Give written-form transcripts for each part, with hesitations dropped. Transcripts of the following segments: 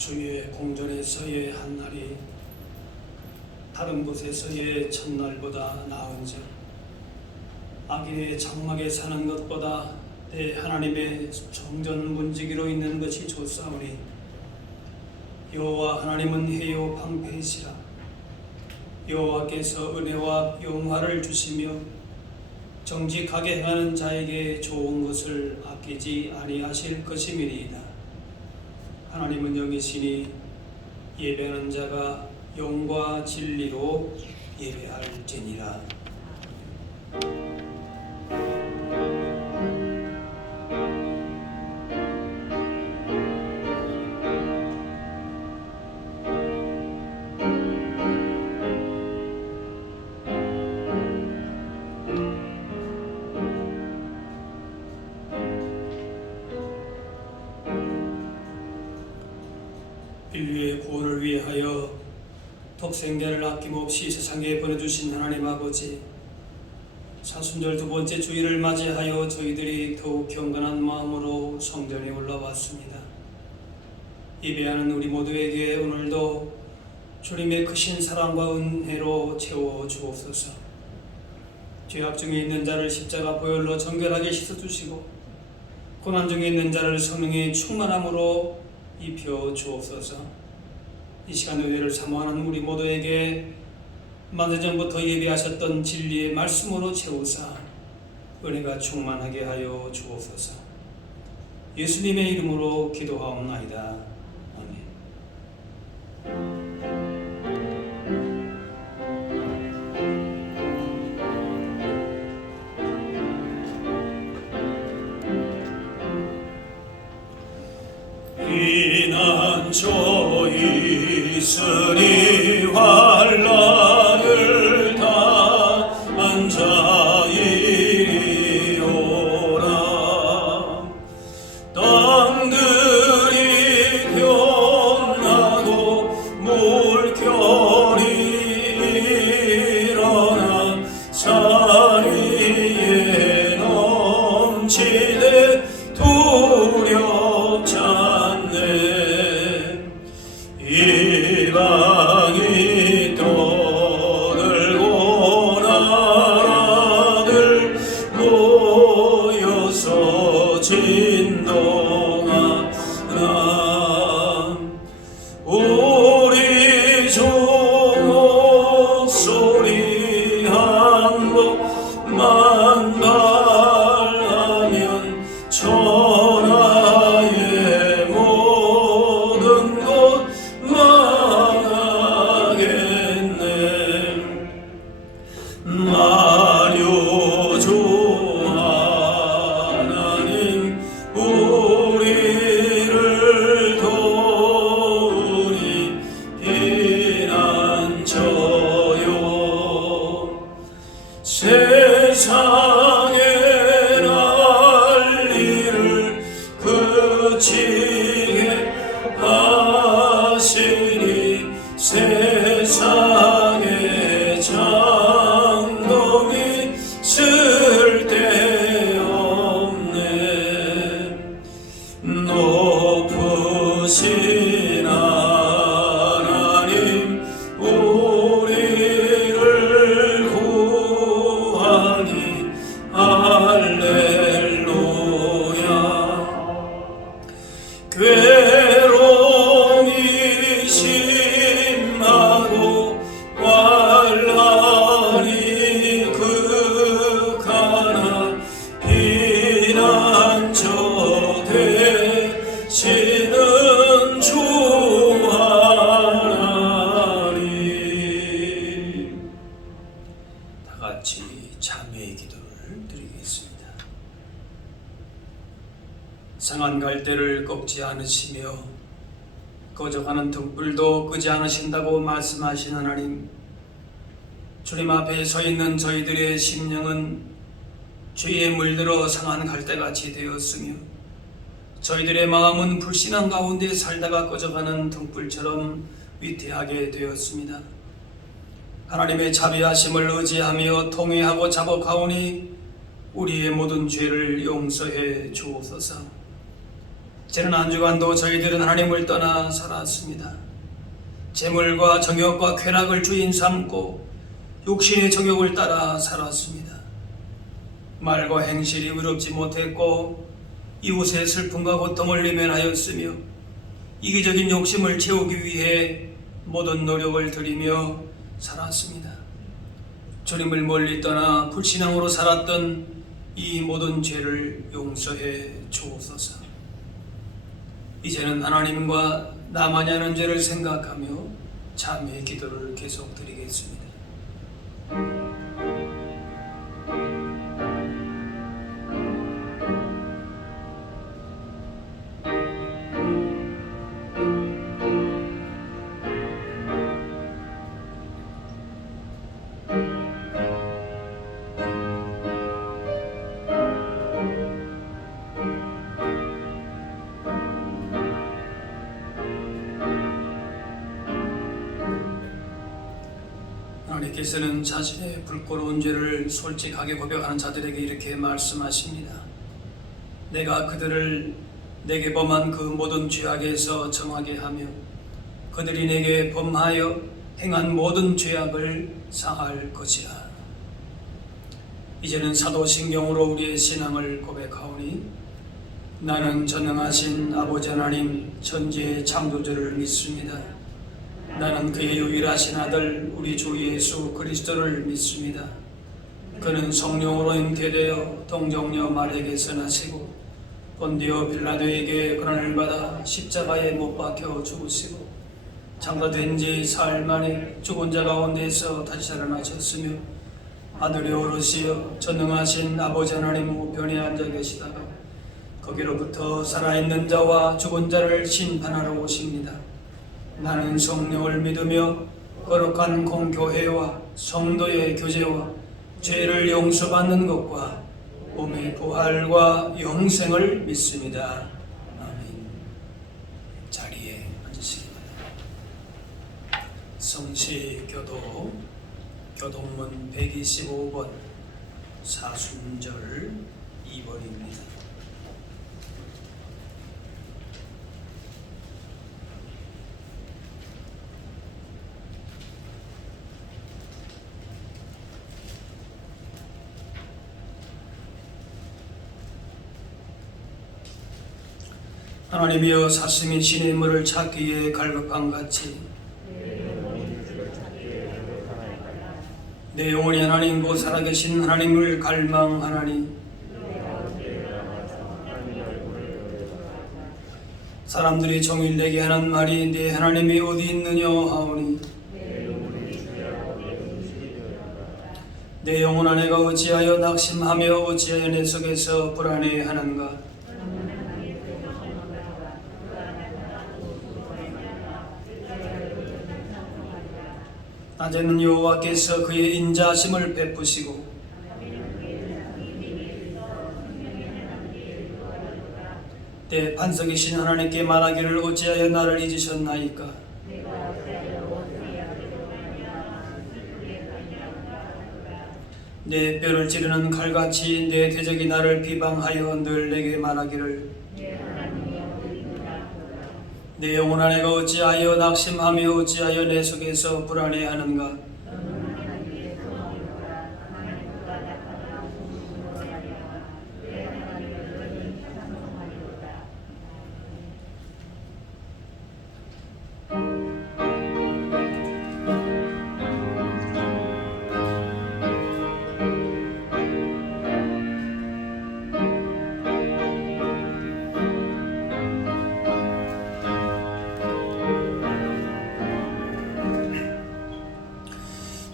주의 공전에서의 한날이 다른 곳에서의 첫날보다 나은즉 악인의 장막에 사는 것보다 내 하나님의 정전 문지기로 있는 것이 좋사오니 여호와 하나님은 해요 방패이시라. 여호와께서 은혜와 영화를 주시며 정직하게 행하는 자에게 좋은 것을 아끼지 아니하실 것임이니이다. 하나님은 영이시니 예배하는 자가 영과 진리로 예배할지니라. 인류의 구원을 위하여 독생자를 아낌없이 세상에 보내주신 하나님 아버지, 사순절 두 번째 주일을 맞이하여 저희들이 더욱 경건한 마음으로 성전에 올라왔습니다. 예배하는 우리 모두에게 오늘도 주님의 크신 사랑과 은혜로 채워 주옵소서. 죄악 중에 있는 자를 십자가 보혈로 정결하게 씻어주시고 고난 중에 있는 자를 성령의 충만함으로 입혀 주옵소서. 이 시간 은혜를 사모하는 우리 모두에게 만세전부터 예비하셨던 진리의 말씀으로 채우사 은혜가 충만하게 하여 주옵소서. 예수님의 이름으로 기도하옵나이다. 아멘. 피난처 있으니 환난을 당한 자이리오라. 땅들이 변하고 물결이 일어나 산 위에 넘치네 두렵지 이방이 떠들고 나라들 모여서 진동하나 우리 주 목소리 한 번만 달하면 천하의 모든 것 망하겠네. 만유주 하나님 우리를 도우니 피난처요. 세상의 난리를 그치게 하시니 세상의 장dom이 쓸데없네. 높으신 하나님 우리를 구하니 할렐루야. 괴로움이 심하고 환난이 극하나 피난처 되시는 주 하나님. 다 같이 참회의 기도를 드리겠습니다. 상한 갈대를 꺾지 않으시며 꺼져가는 등불도 끄지 않으신다고 말씀하신 하나님, 주님 앞에 서 있는 저희들의 심령은 주의 물들어 상한 갈대같이 되었으며 저희들의 마음은 불신앙 가운데 살다가 꺼져가는 등불처럼 위태하게 되었습니다. 하나님의 자비하심을 의지하며 통회하고 자복하오니 우리의 모든 죄를 용서해 주옵소서. 이제는 한 주간도 저희들은 하나님을 떠나 살았습니다. 재물과 정욕과 쾌락을 주인 삼고 육신의 정욕을 따라 살았습니다. 말과 행실이 의롭지 못했고 이웃의 슬픔과 고통을 외면하였으며 이기적인 욕심을 채우기 위해 모든 노력을 들이며 살았습니다. 주님을 멀리 떠나 불신앙으로 살았던 이 모든 죄를 용서해 주옵소서. 이제는 하나님과 나만이 하는 죄를 생각하며 참회의 기도를 계속 드리겠습니다. 하나님께서는 자신의 불꽃로운 죄를 솔직하게 고백하는 자들에게 이렇게 말씀하십니다. 내가 그들을 내게 범한 그 모든 죄악에서 정하게 하며 그들이 내게 범하여 행한 모든 죄악을 상할 것이라. 이제는 사도신경으로 우리의 신앙을 고백하오니 나는 전능하신 아버지 하나님 천지의 창조주를 믿습니다. 나는 그의 유일하신 아들 우리 주 예수 그리스도를 믿습니다. 그는 성령으로 잉태되어 동정녀 마리아에게서 나시고 본디오 빌라도에게 고난을 받아 십자가에 못 박혀 죽으시고 장사된 지 사흘 만에 죽은 자 가운데서 다시 살아나셨으며 하늘에 오르시어 전능하신 아버지 하나님 우편에 앉아 계시다가 거기로부터 살아있는 자와 죽은 자를 심판하러 오십니다. 나는 성령을 믿으며 거룩한 공교회와 성도의 교제와 죄를 용서받는 것과 몸의 부활과 영생을 믿습니다. 아멘. 자리에 앉으시기 바랍니다. 성시교도 교동문 125번 사순절 2번입니다. 하나님이여 사슴이 신의 물을 찾기에 갈급한 같이 내 영혼이 하나님 곧 살아계신 하나님을 갈망하나니 사람들이 종일 내게 하는 말이 내 하나님이 어디 있느냐 하오니 내 영혼아 내가 어찌하여 낙심하며 어찌하여 내 속에서 불안해하는가. 낮에는 여호와께서 그의 인자하심을 베푸시고 때 반석이신 하나님께 말하기를 어찌하여 나를 잊으셨나이까. 내 뼈를 찌르는 칼같이 내 대적이 나를 비방하여 늘 내게 말하기를 내 영혼아 내가 어찌하여 낙심하며 어찌하여 내 속에서 불안해하는가.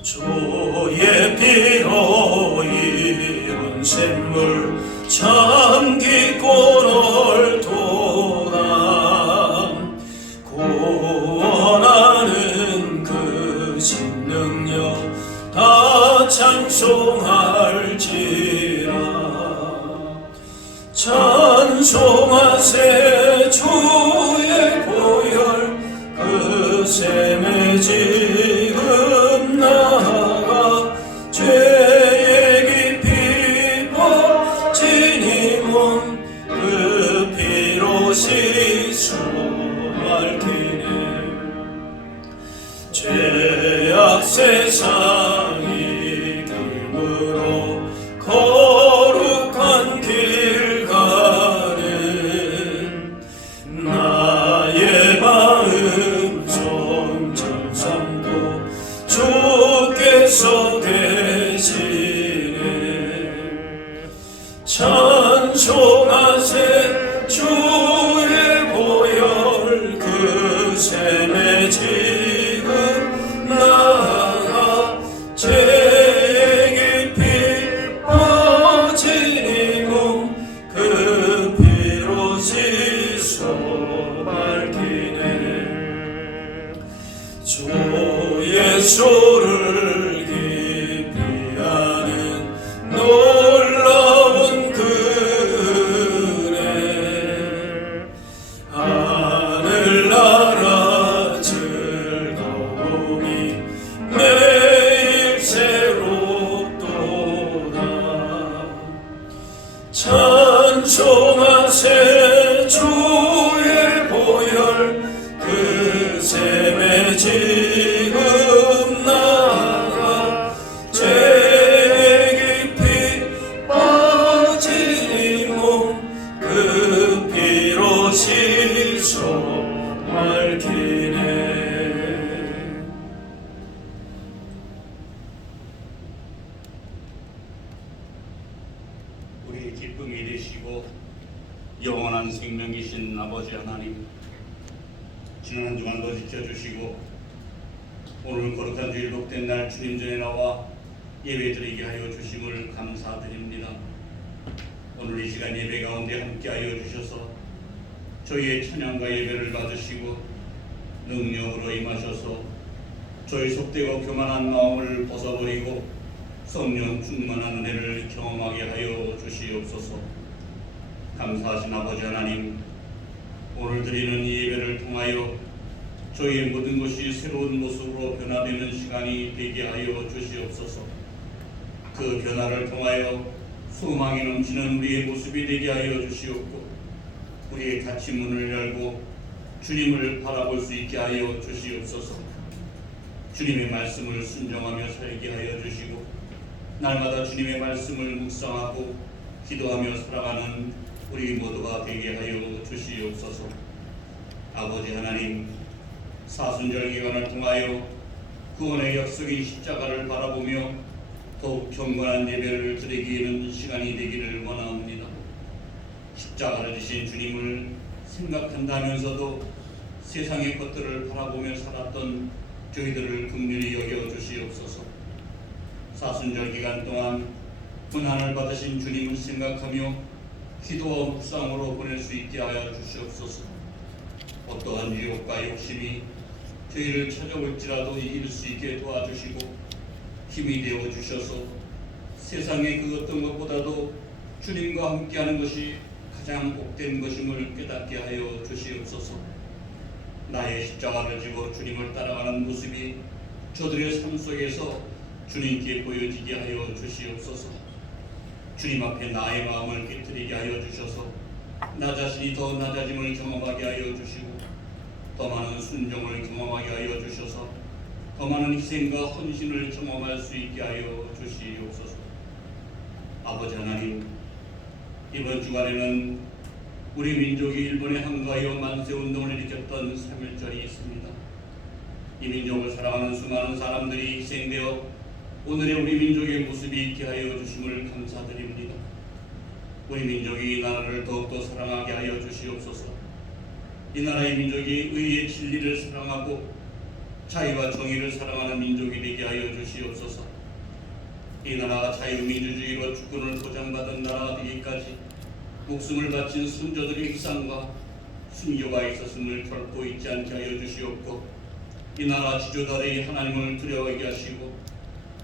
주의 피로 이룬 샘물 참 깊고 넓도다. 구원하는 그 신능력 다 찬송할지라. 찬송하세 주의 보혈 그 샘의 지금 나가 죄의 깊이 퍼진 이 몸 그 피로 피로시소 맑히네. 죄악 세상이 길므로 거룩한 길 가는 나의 마음 정절 삼고 주께서 되시네. 찬송하세 주의 보혈 그 샘에 지금 나아가 죄 깊이 빠진 이 몸 그 피로 씻어 밝히네. 주 예수를 깊이 아는 놀라운 그네. 하늘나라 즐거움이 매일 새롭도다. 찬송하세 주의 보혈 그 샘에 지금 나아가 죄 깊이 빠진 이 몸 그 피로 씻어 밝히네. 우리의 기쁨이 되시고 영원한 생명이신 아버지 하나님, 지난 한 주간도 지켜주시고 오늘 거룩한 주일 복된 날 주님 전에 나와 예배드리게 하여 주심을 감사드립니다. 오늘 이 시간 예배 가운데 함께하여 주셔서 저희의 찬양과 예배를 받으시고 능력으로 임하셔서 저희 속되고 교만한 마음을 벗어버리고 성령 충만한 은혜를 경험하게 하여 주시옵소서. 감사하신 아버지 하나님, 오늘 드리는 이 예배를 통하여 저희의 모든 것이 새로운 모습으로 변화되는 시간이 되게 하여 주시옵소서. 그 변화를 통하여 소망이 넘치는 우리의 모습이 되게 하여 주시옵고 우리의 닫힌 문을 열고 주님을 바라볼 수 있게 하여 주시옵소서. 주님의 말씀을 순종하며 살게 하여 주시고 날마다 주님의 말씀을 묵상하고 기도하며 살아가는 우리 모두가 되게 하여 주시옵소서. 아버지 하나님, 사순절 기간을 통하여 구원의 약속인 십자가를 바라보며 더욱 경건한 예배를 드리기에는 시간이 되기를 원합니다. 십자가를 지신 주님을 생각한다면서도 세상의 것들을 바라보며 살았던 저희들을 긍휼히 여겨 주시옵소서. 사순절 기간 동안 고난을 받으신 주님을 생각하며 기도와 묵상으로 보낼 수 있게 하여 주시옵소서. 어떠한 유혹과 욕심이 저희를 찾아올지라도 이길 수 있게 도와주시고 힘이 되어 주셔서 세상의 그 어떤 것보다도 주님과 함께하는 것이 가장 복된 것임을 깨닫게 하여 주시옵소서. 나의 십자가를 지고 주님을 따라가는 모습이 저들의 삶 속에서 주님께 보여지게 하여 주시옵소서. 주님 앞에 나의 마음을 깨뜨리게 하여 주셔서 나 자신이 더 낮아짐을 경험하게 하여 주시고 더 많은 순종을 경험하게 하여 주셔서 더 많은 희생과 헌신을 경험할 수 있게 하여 주시옵소서. 아버지 하나님, 이번 주간에는 우리 민족이 일본에 항거하여 만세운동을 일으켰던 3.1절이 있습니다. 이 민족을 사랑하는 수많은 사람들이 희생되어 오늘의 우리 민족의 모습이 있게 하여 주심을 감사드립니다. 우리 민족이 이 나라를 더욱더 사랑하게 하여 주시옵소서. 이 나라의 민족이 의의 진리를 사랑하고 자유와 정의를 사랑하는 민족이 되게 하여 주시옵소서. 이 나라가 자유민주주의로 주권을 보장받은 나라가 되기까지 목숨을 바친 선조들의 희생과 순교가 있었음을 결코 잊지 않게 하여 주시옵고 이 나라 지도자들이 하나님을 두려워하게 하시고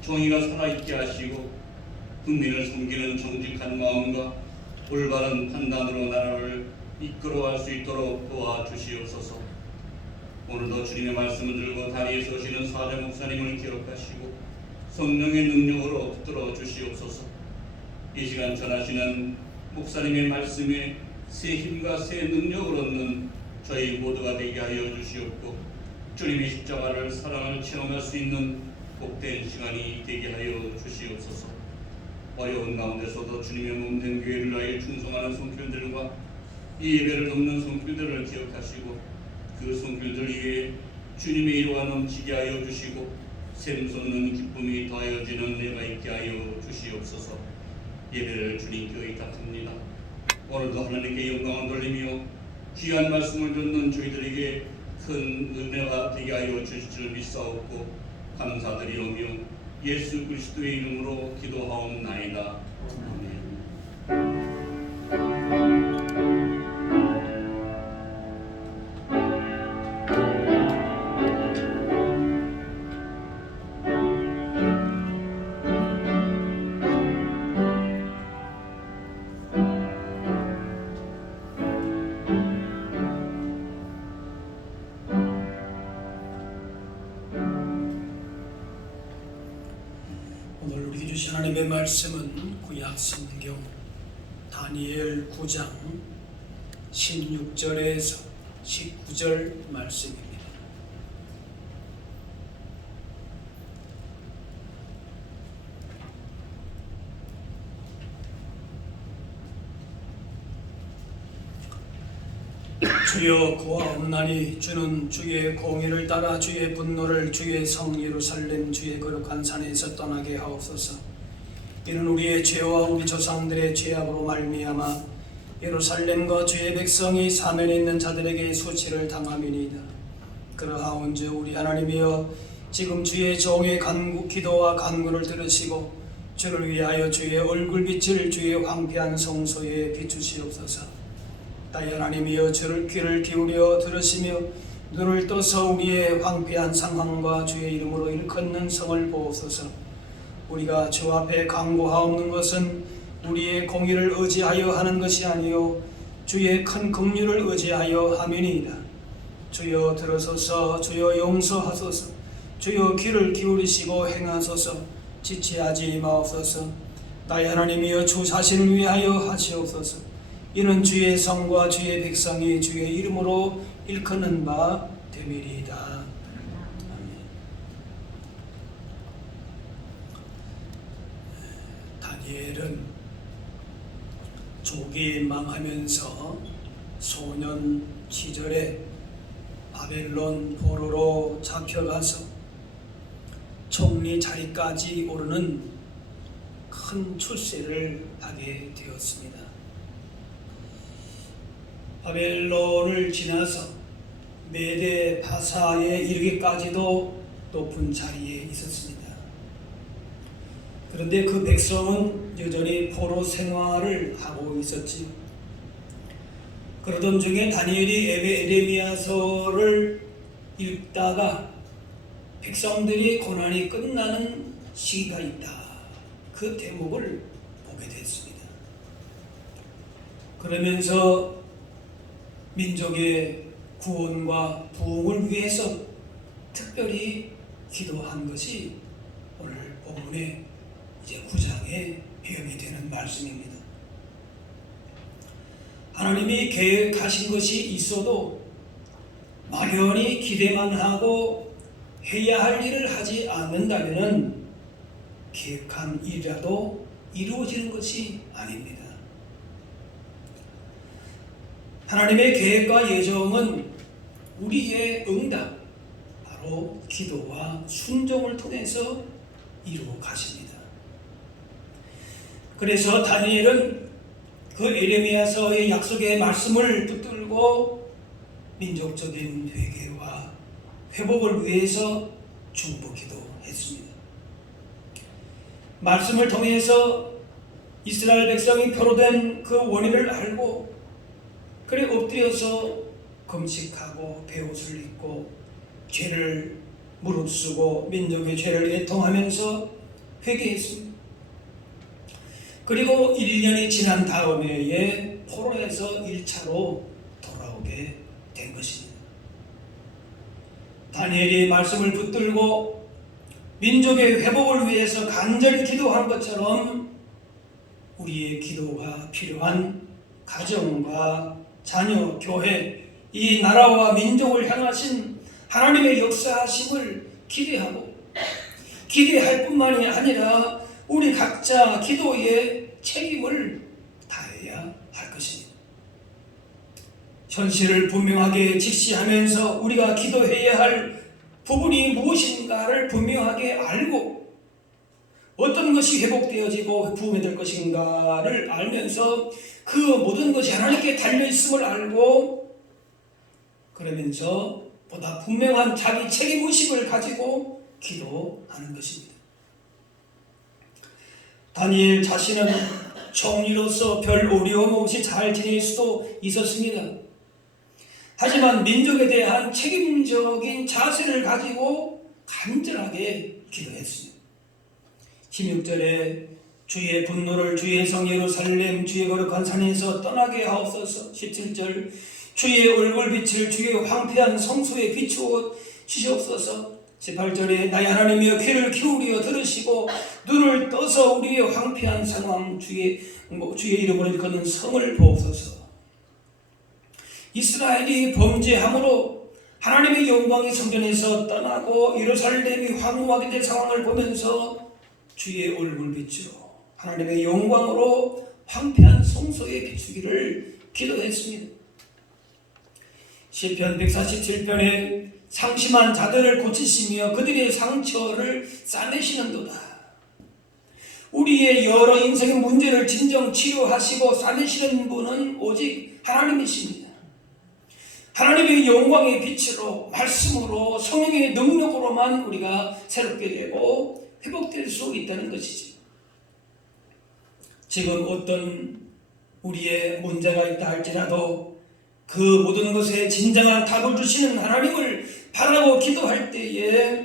정의가 살아있게 하시고 국민을 섬기는 정직한 마음과 올바른 판단으로 나라를 이끌어갈 수 있도록 도와주시옵소서. 오늘도 주님의 말씀을 들고 다리에 서시는 사자 목사님을 기억하시고 성령의 능력으로 붙들어 주시옵소서. 이 시간 전하시는 목사님의 말씀에 새 힘과 새 능력을 얻는 저희 모두가 되게 하여 주시옵고 주님의 십자가를 사랑을 체험할 수 있는 복된 시간이 되게 하여 주시옵소서. 어려운 가운데서도 주님의 몸된 교회를 위하여 충성하는 손길들과 이 예배를 돕는 손길들을 기억하시고 그 손길들 위에 주님의 이루가 넘치게 하여 주시고 샘솟는 기쁨이 더하여지는 내가 있게 하여 주시옵소서. 예배를 주님께 의탁합니다. 오늘도 하나님께 영광을 돌리며 귀한 말씀을 듣는 저희들에게 큰 은혜가 되게 하여 주실 줄 믿사옵고 감사드리오며 예수 그리스도의 이름으로 기도하옵나이다. 아멘. 오늘 우리에게 주신 하나님의 말씀은 구약 성경 다니엘 9장 16절에서 19절 말씀입니다. 주여 구하옵나니 주는 주의 공의를 따라 주의 분노를 주의 성 예루살렘 주의 거룩한 산에서 떠나게 하옵소서. 이는 우리의 죄와 우리 조상들의 죄악으로 말미암아 예루살렘과 주의 백성이 사면에 있는 자들에게 수치를 당함이니이다. 그러하온즉 우리 하나님이여 지금 주의 종의 기도와 간구를 들으시고 주를 위하여 주의 얼굴빛을 주의 황폐한 성소에 비추시옵소서. 나의 하나님이여 주를 귀를 기울여 들으시며 눈을 떠서 우리의 황폐한 상황과 주의 이름으로 일컫는 성을 보옵소서. 우리가 주 앞에 간구하옵는 것은 우리의 공의를 의지하여 하는 것이 아니요 주의 큰 긍휼을 의지하여 함이니이다. 주여 들으소서. 주여 용서하소서. 주여 귀를 기울이시고 행하소서. 지체하지 마옵소서. 나의 하나님이여 주 자신을 위하여 하시옵소서. 이는 주의 성과 주의 백성이 주의 이름으로 일컫는 바 됨이리이다. 아멘. 다니엘은 족이 망하면서 소년 시절에 바벨론 포로로 잡혀가서 총리 자리까지 오르는 큰 출세를 하게 되었습니다. 바벨론을 지나서 메데 파사에 이르기까지도 높은 자리에 있었습니다. 그런데 그 백성은 여전히 포로 생활을 하고 있었지요. 그러던 중에 다니엘이 에레미야서를 읽다가 백성들이 고난이 끝나는 시기가 있다. 그 대목을 보게 됐습니다. 그러면서 민족의 구원과 부흥을 위해서 특별히 기도한 것이 오늘 본문의 이제 9장의 배경이 되는 말씀입니다. 하나님이 계획하신 것이 있어도 막연히 기대만 하고 해야 할 일을 하지 않는다면 계획한 일이라도 이루어지는 것이 아닙니다. 하나님의 계획과 예정은 우리의 응답, 바로 기도와 순종을 통해서 이루어 가십니다. 그래서 다니엘은 그 에레미야서의 약속의 말씀을 붙들고 민족적인 회개와 회복을 위해서 중보기도했습니다. 말씀을 통해서 이스라엘 백성이 표로된 그 원인을 알고 그래 엎드려서 금식하고 베옷을 입고 죄를 무릅쓰고 민족의 죄를 애통하면서 회개했습니다. 그리고 1년이 지난 다음해에 포로에서 1차로 돌아오게 된 것입니다. 다니엘이 말씀을 붙들고 민족의 회복을 위해서 간절히 기도한 것처럼 우리의 기도가 필요한 가정과 자녀, 교회, 이 나라와 민족을 향하신 하나님의 역사하심을 기대할 뿐만이 아니라 우리 각자 기도의 책임을 다해야 할 것입니다. 현실을 분명하게 직시하면서 우리가 기도해야 할 부분이 무엇인가를 분명하게 알고 어떤 것이 회복되어지고 부흥될 것인가를 알면서 그 모든 것이 하나님께 달려있음을 알고 그러면서 보다 분명한 자기 책임의식을 가지고 기도하는 것입니다. 다니엘 자신은 총리로서 별 어려움 없이 잘 지낼 수도 있었습니다. 하지만 민족에 대한 책임적인 자세를 가지고 간절하게 기도했습니다. 16절에 주의 분노를 주의 성 예루살렘 주의 거룩한 산에서 떠나게 하옵소서. 17절 주의 얼굴빛을 주의 황폐한 성소에 비추어 주시옵소서. 18절에 나의 하나님이여 귀를 기울여 들으시고 눈을 떠서 우리의 황폐한 상황 주의 이름으로 일컫는 성을 보옵소서. 이스라엘이 범죄함으로 하나님의 영광이 성전에서 떠나고 예루살렘이 황무하게 된 상황을 보면서 주의 얼굴빛으로 하나님의 영광으로 황폐한 성소에 비추기를 기도했습니다. 시편 147편에 상심한 자들을 고치시며 그들의 상처를 싸매시는도다. 우리의 여러 인생의 문제를 진정 치료하시고 싸매시는 분은 오직 하나님이십니다. 하나님의 영광의 빛으로 말씀으로 성령의 능력으로만 우리가 새롭게 되고 회복될 수 있다는 것이지. 지금 어떤 우리의 문제가 있다 할지라도 그 모든 것에 진정한 답을 주시는 하나님을 바라고 기도할 때에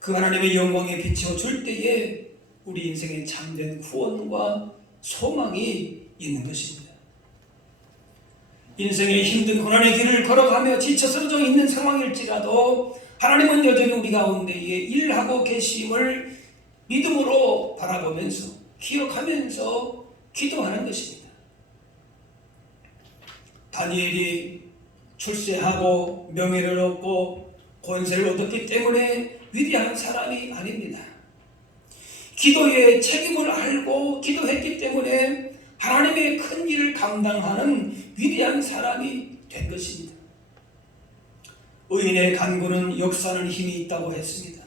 그 하나님의 영광에 비춰줄 때에 우리 인생에 참된 구원과 소망이 있는 것입니다. 인생의 힘든 고난의 길을 걸어가며 지쳐 쓰러져 있는 상황일지라도 하나님은 여전히 우리 가운데에 일하고 계심을 믿음으로 바라보면서 기억하면서 기도하는 것입니다. 다니엘이 출세하고 명예를 얻고 권세를 얻었기 때문에 위대한 사람이 아닙니다. 기도의 책임을 알고 기도했기 때문에 하나님의 큰 일을 감당하는 위대한 사람이 된 것입니다. 의인의 간구는 역사하는 힘이 있다고 했습니다.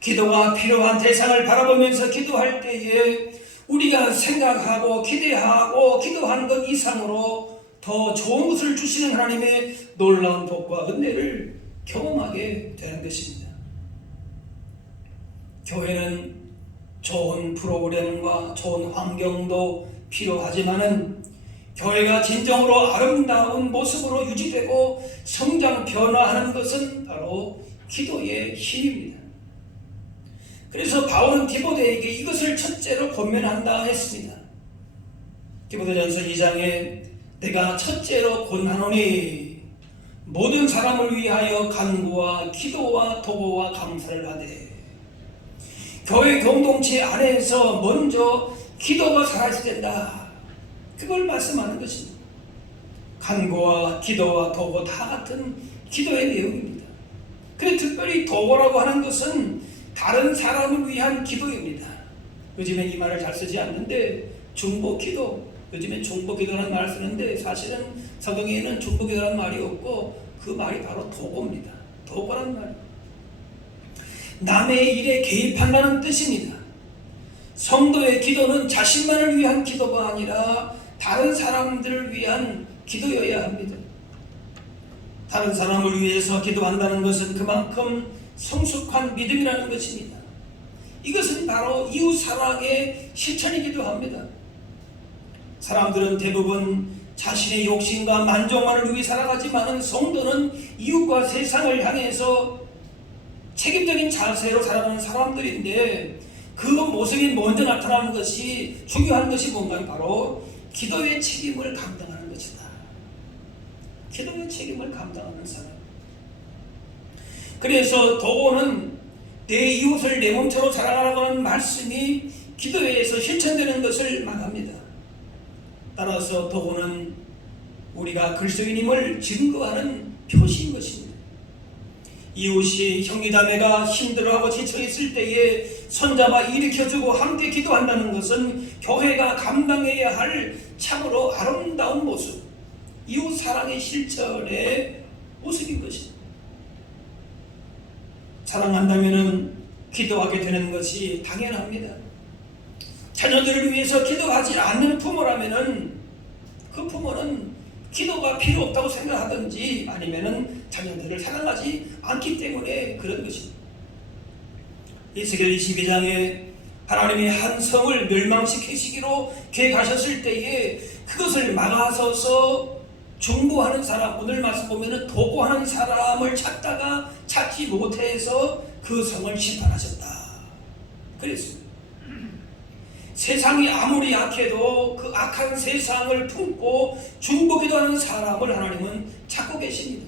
기도가 필요한 대상을 바라보면서 기도할 때에 우리가 생각하고 기대하고 기도한 것 이상으로 더 좋은 것을 주시는 하나님의 놀라운 복과 은혜를 경험하게 되는 것입니다. 교회는 좋은 프로그램과 좋은 환경도 필요하지만은 교회가 진정으로 아름다운 모습으로 유지되고 성장 변화하는 것은 바로 기도의 힘입니다. 그래서 바울은 디모데에게 이것을 첫째로 권면한다 했습니다. 디모데전서 2장에 내가 첫째로 권하노니 모든 사람을 위하여 간구와 기도와 도구와 감사를 하되. 교회 공동체 안에서 먼저 기도가 살아야 된다. 그걸 말씀하는 것입니다. 간구와 기도와 도구 다 같은 기도의 내용입니다. 그래서 특별히 도구라고 하는 것은 다른 사람을 위한 기도입니다. 요즘엔 이 말을 잘 쓰지 않는데 중보기도, 요즘엔 중보기도라는 말을 쓰는데 사실은 성경에는 중보기도라는 말이 없고 그 말이 바로 도구입니다. 도구라는 말. 남의 일에 개입한다는 뜻입니다. 성도의 기도는 자신만을 위한 기도가 아니라 다른 사람들을 위한 기도여야 합니다. 다른 사람을 위해서 기도한다는 것은 그만큼 성숙한 믿음이라는 것입니다. 이것은 바로 이웃사랑의 실천이기도 합니다. 사람들은 대부분 자신의 욕심과 만족만을 위해 살아가지만 성도는 이웃과 세상을 향해서 책임적인 자세로 살아가는 사람들인데 그 모습이 먼저 나타나는 것이 중요한 것이 뭔가 바로 기도의 책임을 감당하는 것이다. 기도의 책임을 감당하는 사람. 그래서 도구는 내 이웃을 내 몸처럼 살아가라고 하는 말씀이 기도에서 실천되는 것을 말합니다. 따라서 도구는 우리가 그리스도인임을 증거하는 표시인 것입니다. 이웃이 형제자매가 힘들어하고 지쳐있을 때에 손잡아 일으켜주고 함께 기도한다는 것은 교회가 감당해야 할 참으로 아름다운 모습, 이웃 사랑의 실천의 모습인 것입니다. 사랑한다면 기도하게 되는 것이 당연합니다. 자녀들을 위해서 기도하지 않는 부모라면 그 부모는 기도가 필요 없다고 생각하든지 아니면 자녀들을 사랑하지 않기 때문에 그런 것입니다. 에스겔 22장에 하나님이 한 성을 멸망시키시기로 계획하셨을 때에 그것을 막아서서 중보하는 사람, 오늘 말씀 보면은 도구하는 사람을 찾다가 찾지 못해서 그 성을 심판하셨다 그랬습니다. 세상이 아무리 약해도 그 악한 세상을 품고 중보기도하는 사람을 하나님은 찾고 계십니다.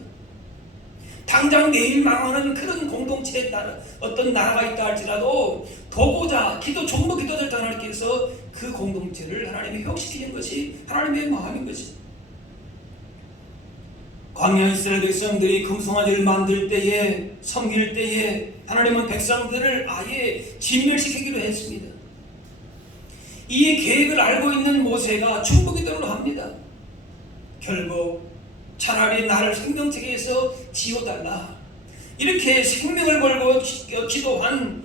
당장 내일 망하는 그런 공동체에 따라 어떤 나라가 있다 할지라도 도고자 기도 중보기도를 하나님께서 그 공동체를 하나님이 회복시키는 것이 하나님의 마음인 것입니다. 광야 이스라엘 백성들이 금송아지를 만들 때에 섬길 때에 하나님은 백성들을 아예 진멸시키기로 했습니다. 이 계획을 알고 있는 모세가 중보기도를 합니다. 결국 차라리 나를 생명책에서 지워달라 이렇게 생명을 걸고 기도한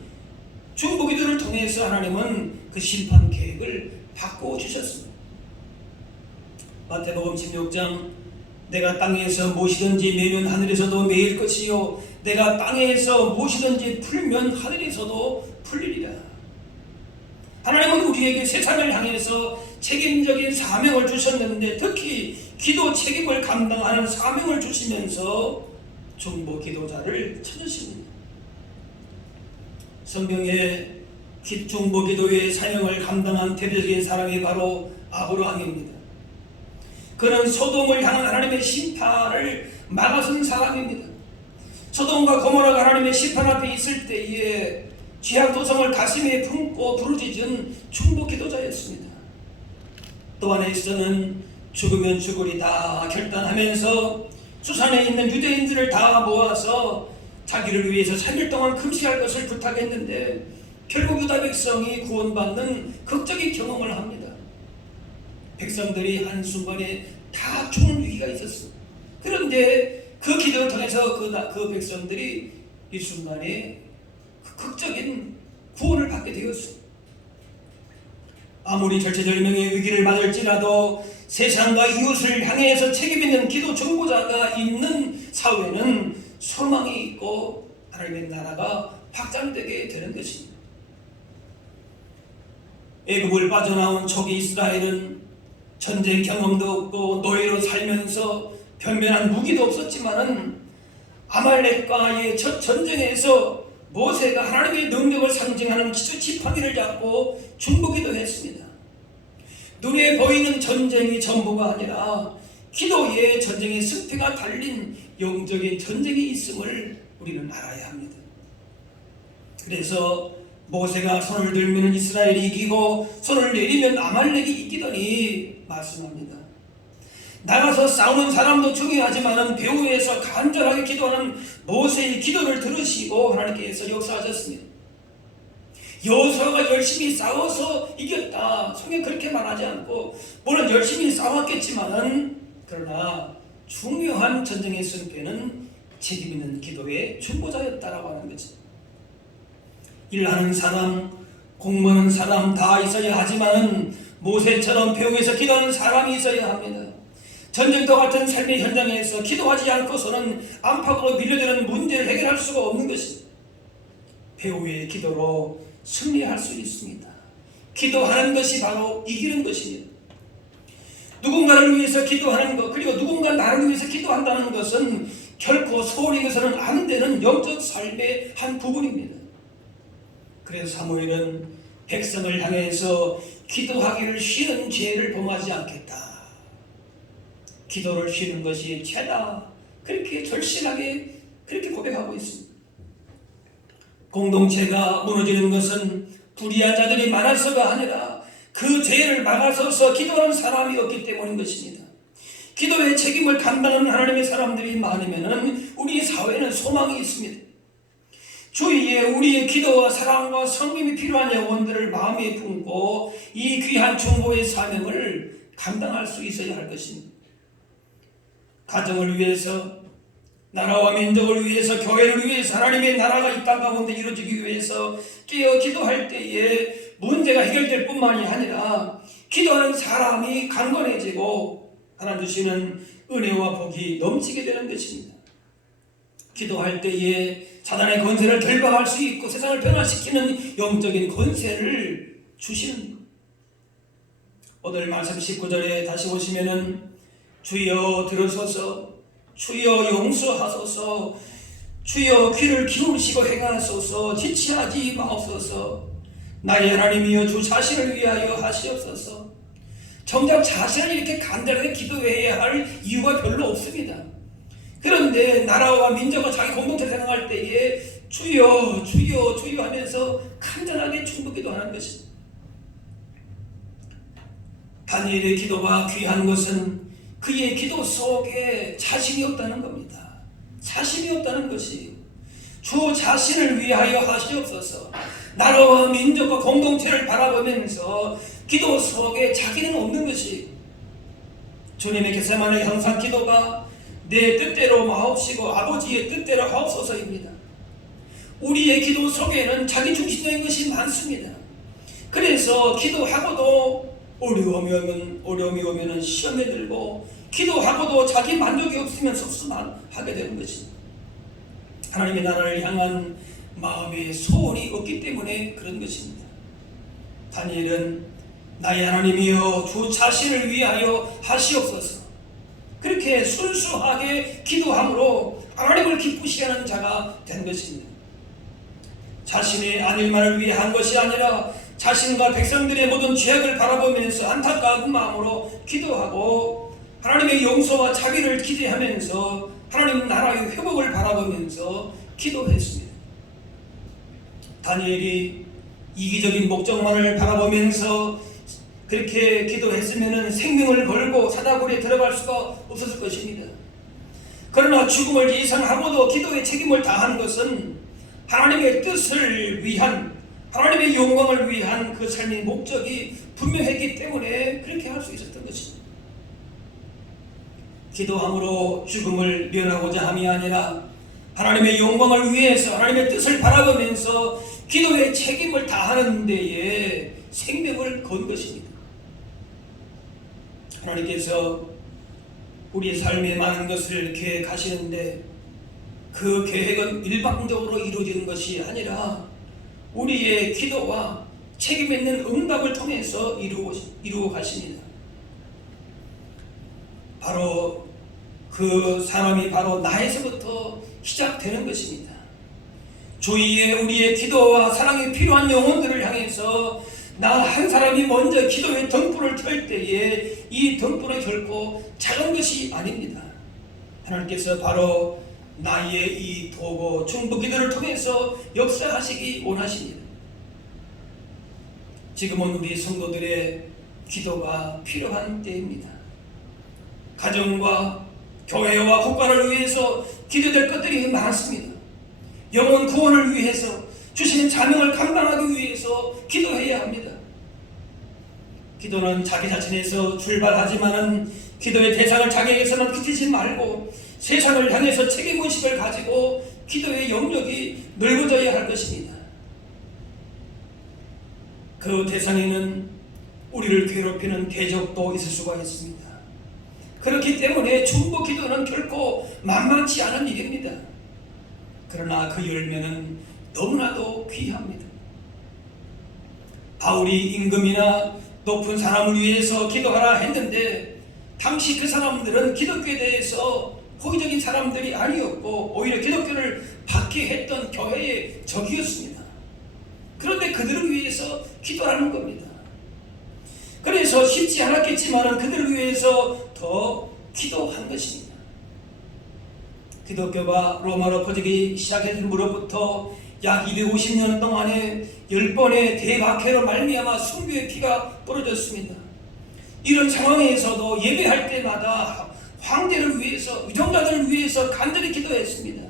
중보기도를 통해서 하나님은 그 심판 계획을 바꿔주셨습니다. 마태복음 16장 내가 땅에서 무엇이든지 매면 하늘에서도 매일 것이요 내가 땅에서 무엇이든지 풀면 하늘에서도 풀리리라. 하나님은 우리에게 세상을 향해서 책임적인 사명을 주셨는데 특히 기도 책임을 감당하는 사명을 주시면서 중보 기도자를 찾으십니다. 성경에 중보 기도의 사명을 감당한 대표적인 사람이 바로 아브라함입니다. 그는 소돔을 향한 하나님의 심판을 막아선 사람입니다. 소돔과 고모라가 하나님의 심판 앞에 있을 때에 죄악도성을 가슴에 품고 부르짖은 중보 기도자였습니다. 또 안에서는 죽으면 죽으리다 결단하면서 수산에 있는 유대인들을 다 모아서 자기를 위해서 3일 동안 금식할 것을 부탁했는데 결국 유다 백성이 구원받는 극적인 경험을 합니다. 백성들이 한순간에 다 죽는 위기가 있었습니다. 그런데 그 기도를 통해서 그 백성들이 이 순간에 극적인 구원을 받게 되었습니다. 아무리 절체절명의 위기를 맞을지라도 세상과 이웃을 향해서 책임있는 기도 중보자가 있는 사회는 소망이 있고 하나님의 나라가 확장되게 되는 것입니다. 애굽을 빠져나온 초기 이스라엘은 전쟁 경험도 없고 노예로 살면서 변변한 무기도 없었지만은 아말렉과의 첫 전쟁에서 모세가 하나님의 능력을 상징하는 기초 지팡이를 잡고 중보기도 했습니다. 눈에 보이는 전쟁이 전부가 아니라 기도에 전쟁의 승패가 달린 영적인 전쟁이 있음을 우리는 알아야 합니다. 그래서 모세가 손을 들면 이스라엘이 이기고 손을 내리면 아말렉이 이기더니 말씀합니다. 나가서 싸우는 사람도 중요하지만 배후에서 간절하게 기도하는 모세의 기도를 들으시고 하나님께서 역사하셨습니다. 여호수아가 열심히 싸워서 이겼다. 성경 그렇게 말하지 않고 물론 열심히 싸웠겠지만은 그러나 중요한 전쟁의 승패는 책임 있는 기도의 중보자였다라고 하는 거죠. 일하는 사람, 공부하는 사람 다 있어야 하지만 모세처럼 배후에서 기도하는 사람이 있어야 합니다. 전쟁과 같은 삶의 현장에서 기도하지 않고서는 안팎으로 밀려드는 문제를 해결할 수가 없는 것입니다. 배후의 기도로 승리할 수 있습니다. 기도하는 것이 바로 이기는 것입니다. 누군가를 위해서 기도하는 것 그리고 누군가 나를 위해서 기도한다는 것은 결코 소홀히 해서는 안 되는 영적 삶의 한 부분입니다. 그래서 사무엘은 백성을 향해서 기도하기를 쉬는 죄를 범하지 않겠다. 기도를 쉬는 것이 죄다. 그렇게 절실하게 그렇게 고백하고 있습니다. 공동체가 무너지는 것은 불의한 자들이 많아서가 아니라 그 죄를 막아서서 기도하는 사람이 없기 때문인 것입니다. 기도의 책임을 감당하는 하나님의 사람들이 많으면 우리 사회는 소망이 있습니다. 주위에 우리의 기도와 사랑과 성김이 필요한 영혼들을 마음에 품고 이 귀한 중보의 사명을 감당할 수 있어야 할 것입니다. 가정을 위해서, 나라와 민족을 위해서, 교회를 위해서, 하나님의 나라가 이 땅 가운데 이루어지기 위해서 깨어 기도할 때에 문제가 해결될 뿐만이 아니라 기도하는 사람이 강건해지고 하나님 주시는 은혜와 복이 넘치게 되는 것입니다. 기도할 때에 사단의 권세를 결박할 수 있고 세상을 변화시키는 영적인 권세를 주시는, 오늘 말씀 19절에 다시 보시면은 주여 들으소서, 주여 용서하소서, 주여 귀를 기울이시고 행하소서, 지체하지 마옵소서, 나의 하나님이여 주 자신을 위하여 하시옵소서. 정작 자신을 이렇게 간절하게 기도해야 할 이유가 별로 없습니다. 그런데 나라와 민족과 자기 공동체 생각할 때에 주여 주여 주여 하면서 간절하게 충분기도 하는 것입니다. 다니엘의 기도가 귀한 것은 그의 기도 속에 자신이 없다는 겁니다. 자신이 없다는 것이 주 자신을 위하여 하시옵소서. 나라와 민족과 공동체를 바라보면서 기도 속에 자기는 없는 것이, 주님의 겟세마네 항상 기도가 내 뜻대로 마옵시고 아버지의 뜻대로 하옵소서입니다. 우리의 기도 속에는 자기 중심적인 것이 많습니다. 그래서 기도하고도 어려움이 오면 시험에 들고, 기도하고도 자기 만족이 없으면 속수만 하게 되는 것입니다. 하나님의 나라를 향한 마음의 소원이 없기 때문에 그런 것입니다. 다니엘은 나의 하나님이여 주 자신을 위하여 하시옵소서, 그렇게 순수하게 기도함으로 하나님을 기쁘시게 하는 자가 된 것입니다. 자신의 안일만을 위해 한 것이 아니라 자신과 백성들의 모든 죄악을 바라보면서 안타까운 마음으로 기도하고 하나님의 용서와 자비를 기대하면서 하나님 나라의 회복을 바라보면서 기도했습니다. 다니엘이 이기적인 목적만을 바라보면서 그렇게 기도했으면 생명을 걸고 사다굴에 들어갈 수가 없었을 것입니다. 그러나 죽음을 예상하고도 기도의 책임을 다한 것은 하나님의 뜻을 위한, 하나님의 영광을 위한 그 삶의 목적이 분명했기 때문에 그렇게 할 수 있었던 것입니다. 기도함으로 죽음을 면하고자 함이 아니라 하나님의 영광을 위해서 하나님의 뜻을 바라보면서 기도의 책임을 다하는 데에 생명을 건 것입니다. 하나님께서 우리 삶의 많은 것을 계획하시는데 그 계획은 일방적으로 이루어지는 것이 아니라 우리의 기도와 책임 있는 응답을 통해서 이루어 가십니다. 바로 그 사람이 바로 나에서부터 시작되는 것입니다. 주위에 우리의 기도와 사랑이 필요한 영혼들을 향해서 나 한 사람이 먼저 기도의 등불을 켤 때에 이 등불은 결코 작은 것이 아닙니다. 하나님께서 바로 나의 이 도고 중보 기도를 통해서 역사하시기 원하십니다. 지금은 우리 성도들의 기도가 필요한 때입니다. 가정과 교회와 국가를 위해서 기도될 것들이 많습니다. 영혼 구원을 위해서 주시는 사명을 감당하기 위해서 기도해야 합니다. 기도는 자기 자신에서 출발하지만은 기도의 대상을 자기에게서만 그치지 말고 세상을 향해서 책임의식을 가지고 기도의 영역이 넓어져야 할 것입니다. 그 대상에는 우리를 괴롭히는 대적도 있을 수가 있습니다. 그렇기 때문에 중보 기도는 결코 만만치 않은 일입니다. 그러나 그 열매는 너무나도 귀합니다. 바울이 임금이나 높은 사람을 위해서 기도하라 했는데 당시 그 사람들은 기독교에 대해서 호의적인 사람들이 아니었고 오히려 기독교를 박해했던 교회의 적이었습니다. 그런데 그들을 위해서 기도하는 겁니다. 그래서 쉽지 않았겠지만 그들을 위해서 더 기도한 것입니다. 기독교가 로마로 퍼지기 시작했을 무렵부터 약 250년 동안에 10번의 대박해로 말미암아 순교의 피가 떨어졌습니다. 이런 상황에서도 예배할 때마다 황제를 위해서, 위정자들을 위해서 간절히 기도했습니다.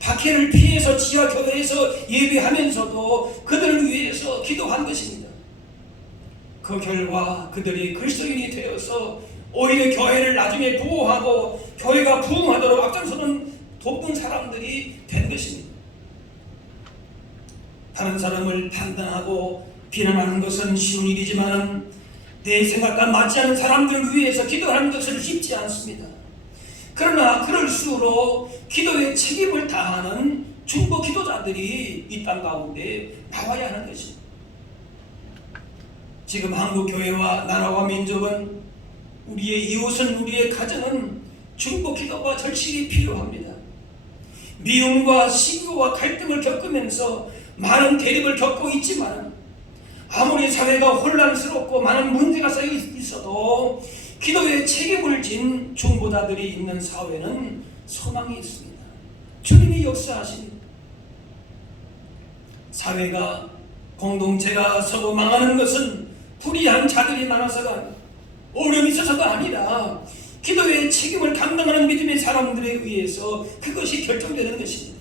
박해를 피해서 지하 교회에서 예배하면서도 그들을 위해서 기도한 것입니다. 그 결과 그들이 그리스도인이 되어서 오히려 교회를 나중에 보호하고 교회가 부흥하도록 앞장서는 돕는 사람들이 된 것입니다. 다른 사람을 판단하고 비난하는 것은 쉬운 일이지만 내 생각과 맞지 않는 사람들을 위해서 기도하는 것은 쉽지 않습니다. 그러나 그럴수록 기도의 책임을 다하는 중보 기도자들이 이 땅 가운데 나와야 하는 것입니다. 지금 한국 교회와 나라와 민족은, 우리의 이웃은, 우리의 가정은 중보 기도와 절실히 필요합니다. 미움과 시기와 갈등을 겪으면서 많은 대립을 겪고 있지만 아무리 사회가 혼란스럽고 많은 문제가 쌓여 있어도 기도의 책임을 진 중보자들이 있는 사회는 소망이 있습니다. 주님이 역사하십니다. 사회가, 공동체가 서로 망하는 것은 불의한 자들이 많아서가, 어려움이 있어서가 아니라 기도의 책임을 감당하는 믿음의 사람들에 의해서 그것이 결정되는 것입니다.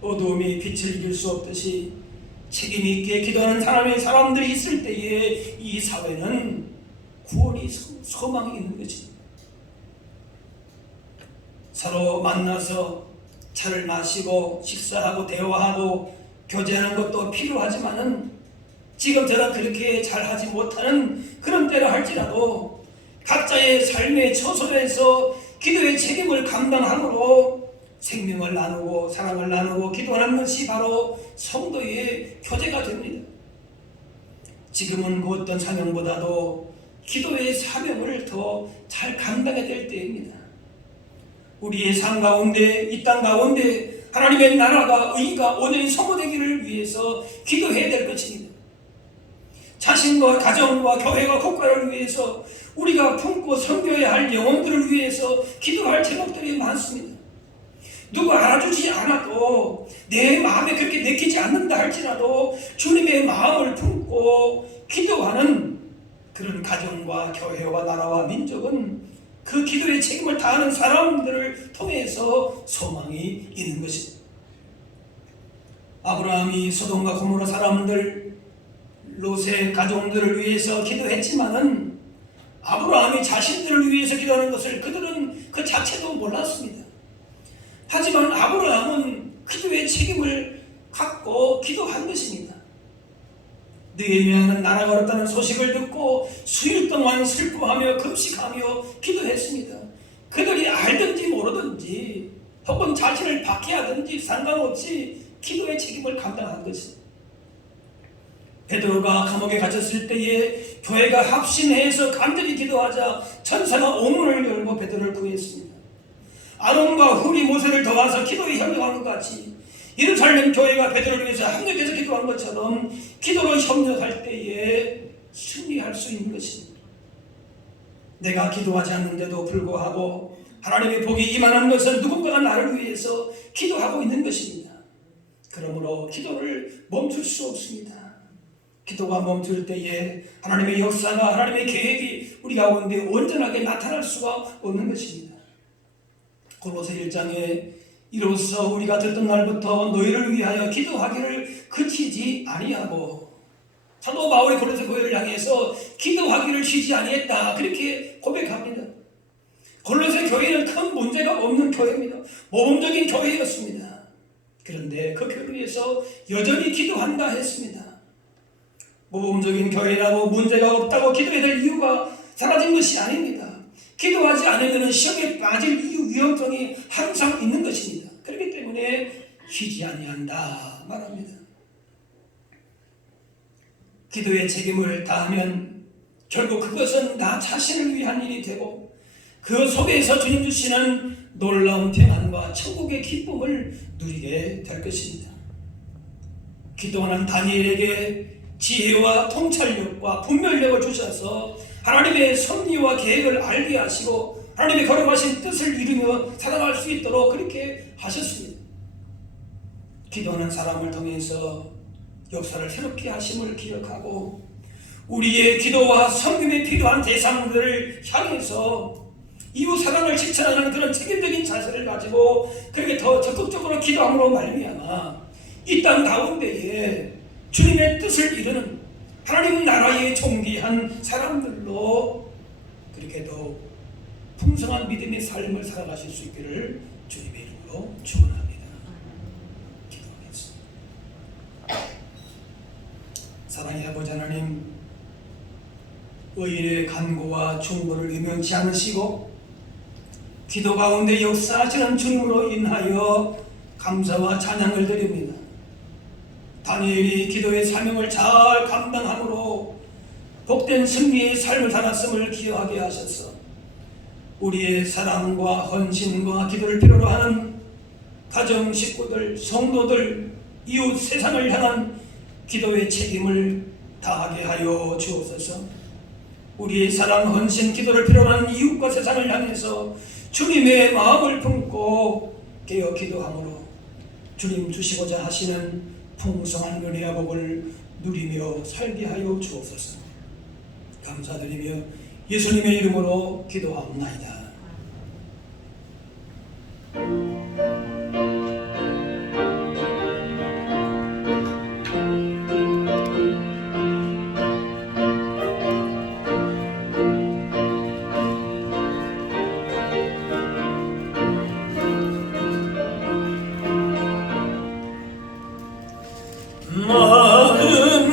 어두움이 빛을 이길 수 없듯이 책임 있게 기도하는 하나님의 사람들이 있을 때에 이 사회는 구원이, 소망이 있는 것입니다. 서로 만나서 차를 마시고 식사하고 대화하고 교제하는 것도 필요하지만은 지금처럼 그렇게 잘하지 못하는 그런 때라 할지라도 각자의 삶의 처소에서 기도의 책임을 감당함으로 생명을 나누고 사랑을 나누고 기도하는 것이 바로 성도의 교제가 됩니다. 지금은 그 어떤 사명보다도 기도의 사명을 더 잘 감당해야 될 때입니다. 우리의 삶 가운데, 이 땅 가운데 하나님의 나라가, 의가 온전히 성취되기를 위해서 기도해야 될 것입니다. 자신과 가정과 교회와 국가를 위해서 우리가 품고 섬겨야 할 영혼들을 위해서 기도할 제목들이 많습니다. 누가 알아주지 않아도 내 마음에 그렇게 내키지 않는다 할지라도 주님의 마음을 품고 기도하는 그런 가정과 교회와 나라와 민족은 그 기도의 책임을 다하는 사람들을 통해서 소망이 있는 것입니다. 아브라함이 소돔과 고모라 사람들, 롯의 가족들을 위해서 기도했지만은 아브라함이 자신들을 위해서 기도하는 것을 그들은 그 자체도 몰랐습니다. 하지만 아브라함은 기도의 책임을 갖고 기도한 것입니다. 느헤미야는 나라가 어렵다는 소식을 듣고 수일 동안 슬퍼하며 금식하며 기도했습니다. 그들이 알든지 모르든지 혹은 자신을 박해하든지 상관없이 기도의 책임을 감당한 것입니다. 베드로가 감옥에 갇혔을 때에 교회가 합심해서 간절히 기도하자 천사가 오문을 열고 베드로를 구했습니다. 아론과 훌이 모세를 도와서 기도에 협력한 것 같이 예루살렘 교회가 베드로를 위해서 합력해서 기도한 것처럼 기도로 협력할 때에 승리할 수 있는 것입니다. 내가 기도하지 않는데도 불구하고 하나님의 복이 임하는 것은 누군가가 나를 위해서 기도하고 있는 것입니다. 그러므로 기도를 멈출 수 없습니다. 기도가 멈출 때에 하나님의 역사가, 하나님의 계획이 우리 가운데 온전하게 나타날 수가 없는 것입니다. 골로새 1장에 이로써 우리가 듣던 날부터 너희를 위하여 기도하기를 그치지 아니하고, 사도 바울이 골로새 교회를 향해서 기도하기를 쉬지 아니했다, 그렇게 고백합니다. 골로새 교회는 큰 문제가 없는 교회입니다. 모범적인 교회였습니다. 그런데 그 교회를 위해서 여전히 기도한다 했습니다. 모범적인 교회라고 문제가 없다고 기도해야 될 이유가 사라진 것이 아닙니다. 기도하지 않으면 시험에 빠질 위험성이 항상 있는 것입니다. 그렇기 때문에 쉬지 아니한다 말합니다. 기도의 책임을 다하면 결국 그것은 나 자신을 위한 일이 되고 그 속에서 주님 주시는 놀라운 평안과 천국의 기쁨을 누리게 될 것입니다. 기도하는 다니엘에게 지혜와 통찰력과 분별력을 주셔서 하나님의 섭리와 계획을 알게 하시고 하나님의 거룩하신 뜻을 이루며 살아갈 수 있도록 그렇게 하셨습니다. 기도하는 사람을 통해서 역사를 새롭게 하심을 기억하고 우리의 기도와 섬김에 필요한 대상들을 향해서 이웃 사랑을 실천하는 그런 책임적인 자세를 가지고 그렇게 더 적극적으로 기도함으로 말미암아 이 땅 가운데에 주님의 뜻을 이루는 하나님 나라의 존귀한 사람들로 그렇게 더 풍성한 믿음의 삶을 살아가실 수 있기를 주님의 이름으로 축원합니다. 기도하겠습니다. 사랑의 아버지 하나님, 의인의 간구와 중보를 유명치 않으시고 기도 가운데 역사하시는 주님으로 인하여 감사와 찬양을 드립니다. 다니엘이 기도의 사명을 잘 감당함으로 복된 승리의 삶을 살았음을 기여하게 하셔서 우리의 사랑과 헌신과 기도를 필요로 하는 가정 식구들, 성도들, 이웃 세상을 향한 기도의 책임을 다하게 하여 주옵소서. 우리의 사랑, 헌신, 기도를 필요로 하는 이웃과 세상을 향해서 주님의 마음을 품고 깨어 기도함으로 주님 주시고자 하시는 풍성한 은혜와 복을 누리며 살게 하여 주옵소서. 감사드리며 예수님의 이름으로 기도하옵나이다.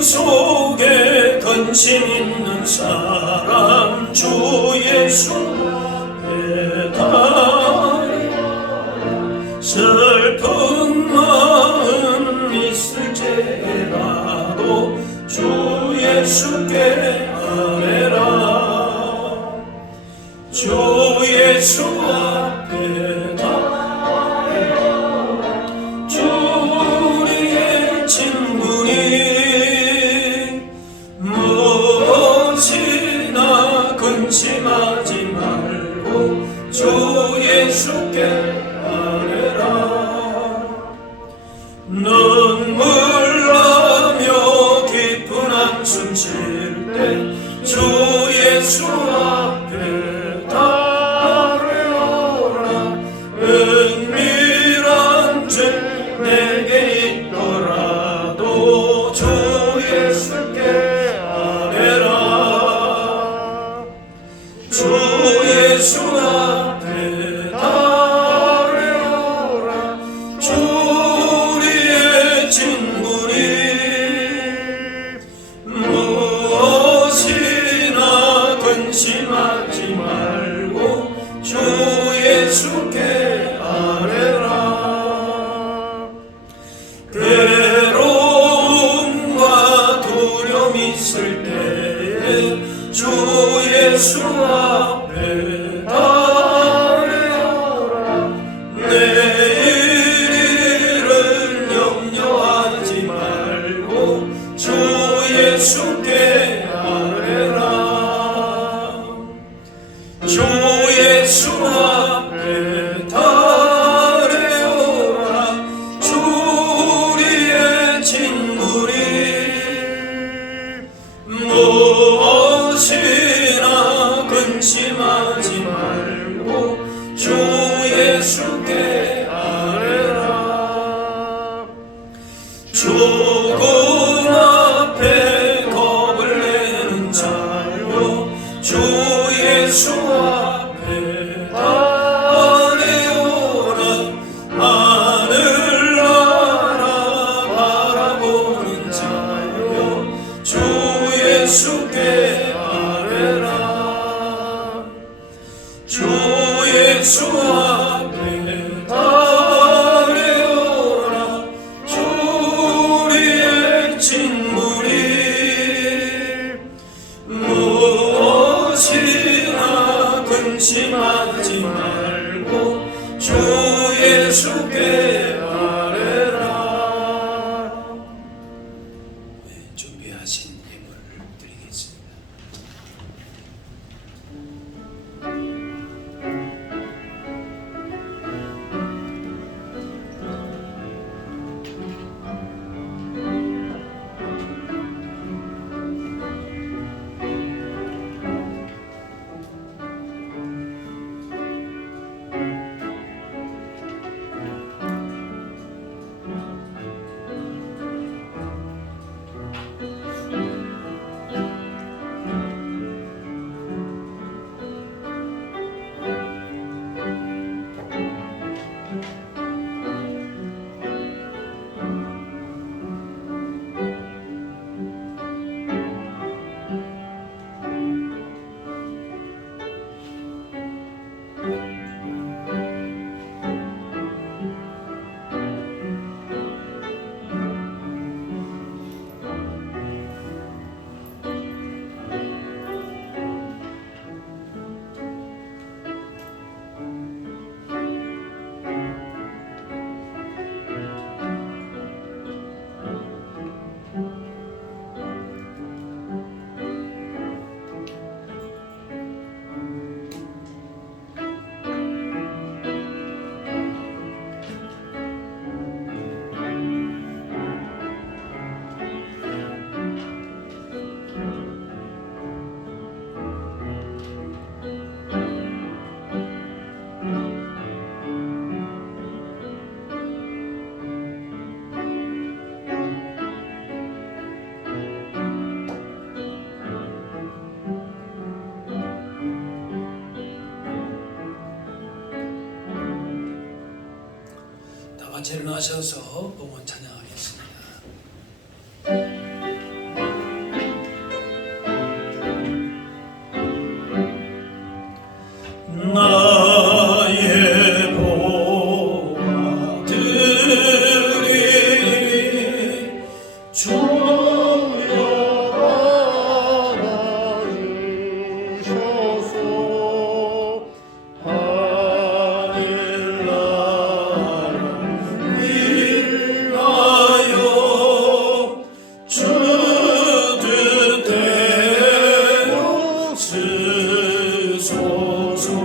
마음속에 근심 있는 사람 주 예수 앞에 슬픈 마음 있을지라도 주 예수께 아뢰라. 주 예수 앞에 우리의 친구니 무엇이나 근심하지 말고 주 예수께 아뢰라. 눈물 나며 깊은 한숨 쉴 때 주 예수 앞에 아뢰어라. 은밀한 죄 내게 있더라도 주 예수께 아뢰라. 주 예수 앞에 아뢰어라. 주 우리의 친구니 무엇이나 근심하지 말고 주 예수께 아뢰라. 괴로움과 두려움 있을 때에 주 예수 앞에 아뢰어라. 내일 일을 염려하지 말고 주 예수께 아뢰라. 주 예수 앞에 아뢰어라. 주 우리의 친구니 무엇이나 근심하지 말고 주 예수께 아뢰라. 죽음 앞에 겁을 내는 자요 주 예수 앞에 아뢰어라. 하늘나라 바라보는 자요 주 예수께 아뢰라. 주 예수 앞에 아뢰어라. 주 우리의 친구니 무엇이나 근심하지 말고 주 예수께 아뢰라. 준비하신 예물을 드리겠습니다. 자리에서 일어나셔서 봉헌 찬양하겠습니다. 나의 보아들이 주여 받아주셔서 하늘 나라 위하여 주 뜻대로 쓰소서.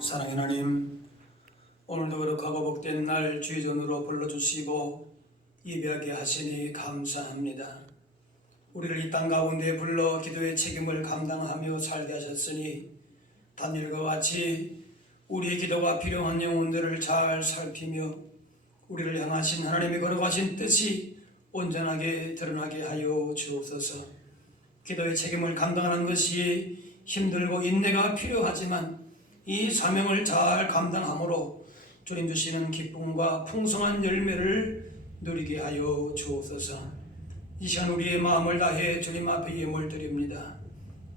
사랑의 하나님, 오늘도 거룩하고 복된 날 주의 전으로 불러주시고 예배하게 하시니 감사합니다. 우리를 이 땅 가운데 불러 기도의 책임을 감당하며 살게 하셨으니 다니엘과 같이 우리의 기도가 필요한 영혼들을 잘 살피며 우리를 향하신 하나님의 거룩하신 뜻이 온전하게 드러나게 하여 주옵소서. 기도의 책임을 감당하는 것이 힘들고 인내가 필요하지만 이 사명을 잘 감당함으로 주님 주시는 기쁨과 풍성한 열매를 누리게 하여 주옵소서. 이 시간 우리의 마음을 다해 주님 앞에 예물 드립니다.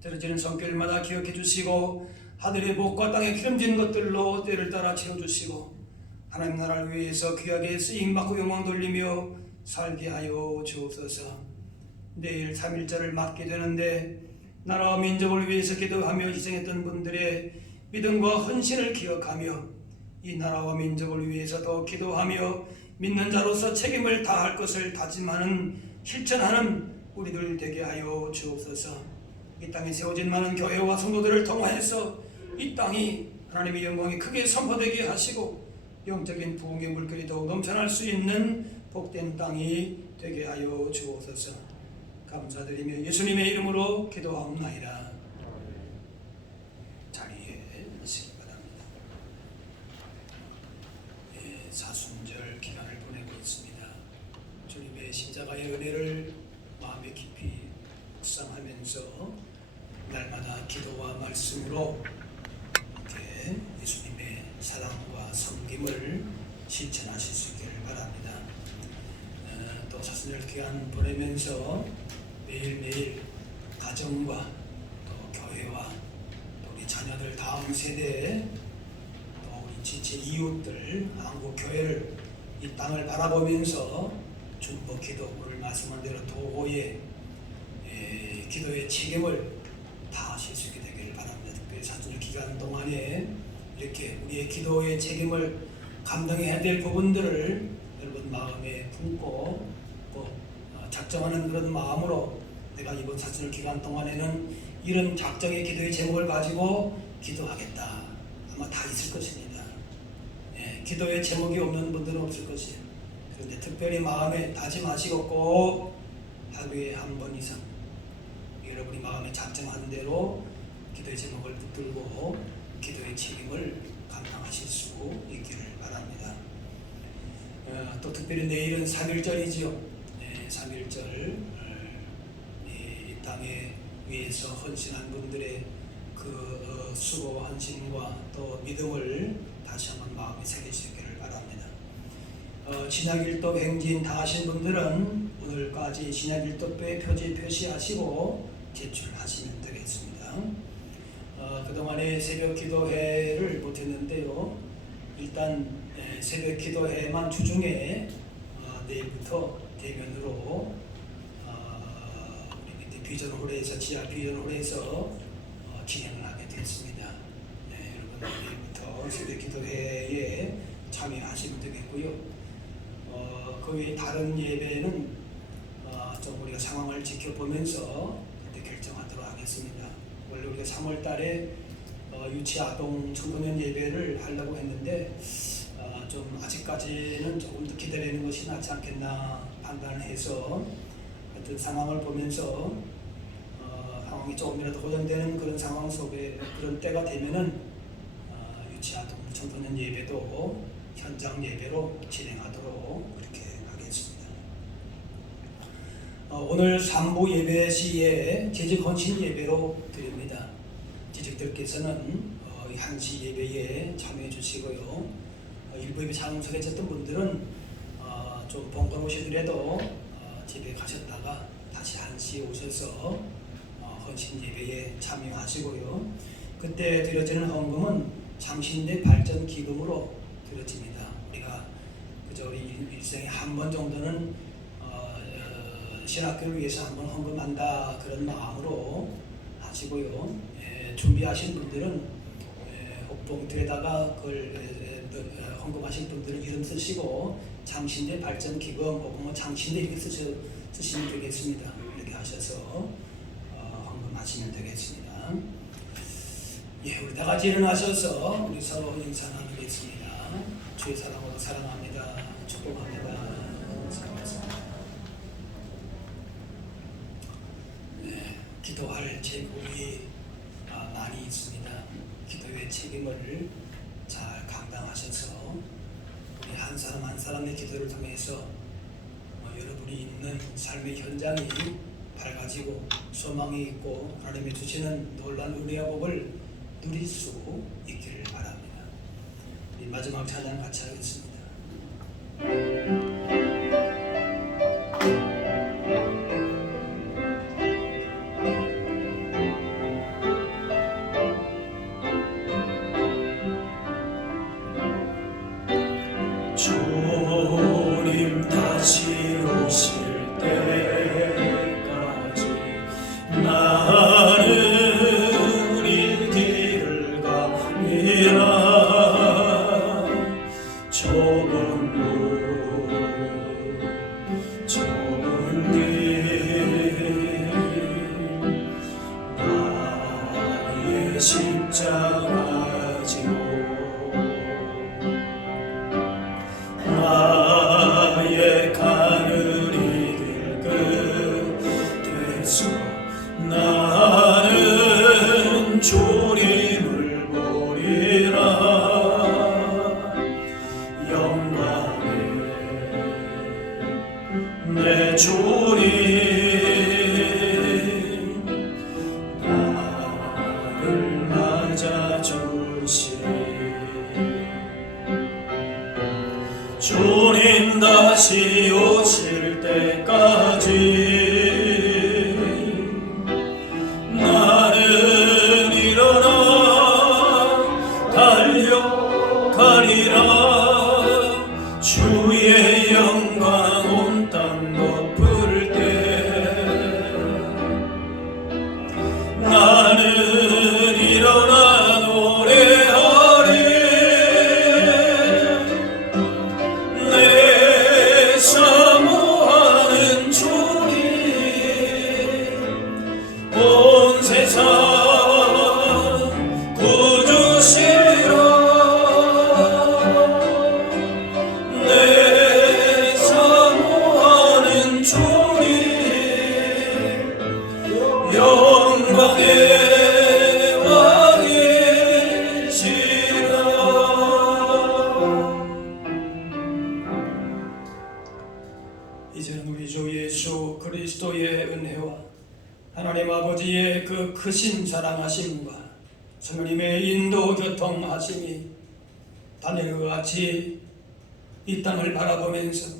들어지는 손길마다 기억해 주시고 하늘의 복과 땅의 기름진 것들로 때를 따라 채워주시고 하나님 나라를 위해서 귀하게 쓰임받고 영광 돌리며 살게 하여 주옵소서. 내일 3.1절을 맞게 되는데 나라와 민족을 위해서 기도하며 희생했던 분들의 믿음과 헌신을 기억하며 이 나라와 민족을 위해서도 기도하며 믿는 자로서 책임을 다할 것을 다짐하는 실천하는 우리들 되게 하여 주옵소서. 이 땅에 세워진 많은 교회와 성도들을 통하여서 이 땅이 하나님의 영광이 크게 선포되게 하시고 영적인 부흥의 물결이 더욱 넘쳐날 수 있는 복된 땅이 되게 하여 주옵소서. 감사드리며 예수님의 이름으로 기도하옵나이다. 자리에 있으시기 바랍니다. 사순절 기간을 보내고 있습니다. 주님의 십자가의 은혜를 마음에 깊이 묵상하면서 날마다 기도와 말씀으로 이렇게 예수님의 사랑과 섬김을 실천하실 수 있기를 바랍니다. 또 사순절 기간 보내면서 매일매일 가정과 또 교회와 또 우리 자녀들 다음 세대 또 우리 지체 이웃들 한국 교회를 이 땅을 바라보면서 중보 기도 오늘 말씀한 대로 도고의 기도의 책임을 다하실 수 있게 되기를 바랍니다. 특별히 사순절 기간 동안에 이렇게 우리의 기도의 책임을 감당해야 될 부분들을 여러분 마음에 품고 또 작정하는 그런 마음으로 내가 이번 사순절 기간 동안에는 이런 작정의 기도의 제목을 가지고 기도하겠다. 아마 다 있을 것입니다. 기도의 제목이 없는 분들은 없을 것이에요. 그런데 특별히 마음에 다짐하시고 꼭 하루에 한 번 이상 여러분이 마음에 작정한 대로 기도의 제목을 붙들고 기도의 책임을 감당하실 수 있기를 바랍니다. 또 특별히 내일은 3.1절이지요. 3.1절 이 땅에 위해서 헌신한 분들의 그 수고와 헌신과 또 믿음을 다시 한번 마음에 새기시기를 바랍니다. 신약일도 행진 다 하신 분들은 오늘까지 신약일도표에 표지 표시하시고 제출하시면 되겠습니다. 그동안에 새벽 기도회를 못했는데요. 일단 새벽 기도회만 주중에 내일부터 대면으로 우리 밑에 비전홀에서 지하 비전홀에서 진행을 하게 됐습니다. 여러분 내일부터 새벽 기도회에 참여하시면 되겠고요. 그 외에 다른 예배는 좀 우리가 상황을 지켜보면서 그때 결정하도록 하겠습니다. 원래 우리가 3월 달에 유치 아동 청소년 예배를 하려고 했는데 좀 아직까지는 조금 더 기다리는 것이 낫지 않겠나 판단을 해서 어떤 상황을 보면서 상황이 조금이라도 호전되는 그런 상황 속에 그런 때가 되면은 유치 아동 청소년 예배도 현장 예배로 진행하도록 그렇게 하겠습니다. 오늘 3부 예배 시에 재직 헌신 예배로 드립니다. 공직들께서는 이 한시 예배에 참여해 주시고요. 일부 예배 장소에 있었던 분들은 좀 번거로우시더라도 집에 가셨다가 다시 한시에 오셔서 헌신 예배에 참여하시고요. 그때 드려지는 헌금은 장신대 발전 기금으로 드려집니다. 우리가 그저 우리 일생에 한 번 정도는 신학교를 위해서 한번 헌금한다 그런 마음으로 하시고요. 준비하신 분들은 옥봉투에다가 그걸 헌금하신 분들은 이름 쓰시고 장신대 발전 기금 혹은 뭐 장신대 이렇게 쓰시면 되겠습니다. 이렇게 하셔서 헌금하시면 되겠습니다. 예, 우리 다 같이 일어나셔서 우리 서로 인사 나누겠습니다. 주의 사랑으로 사랑합니다. 축복합니다. 네, 기도할 제목이 많이 있습니다. 기도의 책임을 잘 감당하셔서 우리 한 사람 한 사람의 기도를 통해서 여러분이 있는 삶의 현장이 밝아지고 소망이 있고 하나님이 주시는 놀라운 은혜와 복을 누릴 수 있기를 바랍니다. 우리 마지막 찬양 같이 하겠습니다. 주님 다시 오실 때까지 나는 이 길을 가리라. 좁은 길 나의 십자가 지고 나의 가는 이 길 끝에서 나는 주님을 보리라. 영광의 내 주님 나를 맞아주시리. 주님 다시 오실 때까지 나는 일어나 달려가리라. 주의 영광 온 땅 덮을 때 나는 일어나 노래하리. 내 사모하는 주님 온 세상 구주시라. 내 사모하는 주님 영광의 이제는 우리 주 예수 그리스도의 은혜와 하나님 아버지의 그 크신 사랑하심과 성령님의 인도 교통하심이 다니엘과 같이 이 땅을 바라보면서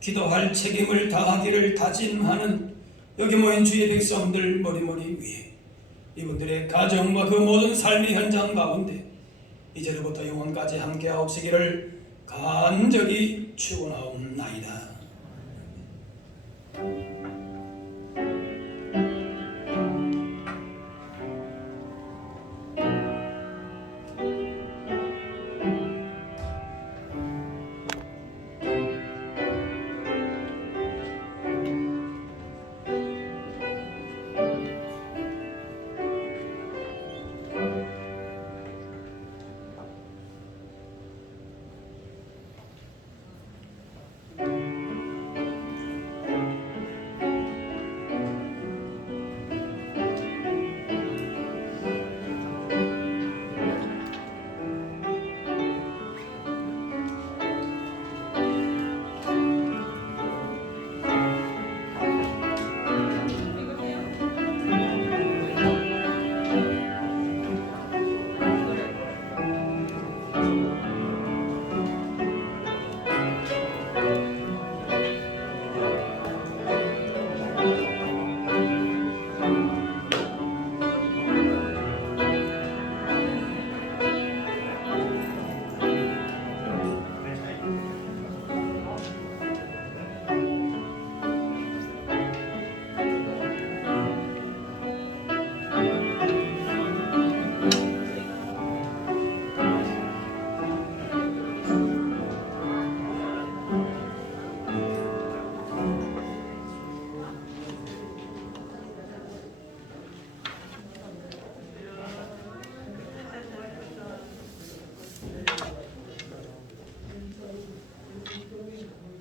기도할 책임을 다하기를 다짐하는 여기 모인 주의 백성들 머리머리 위에 이분들의 가정과 그 모든 삶의 현장 가운데 이제로부터 영원까지 함께하옵시기를 간절히 축원하옵나이다.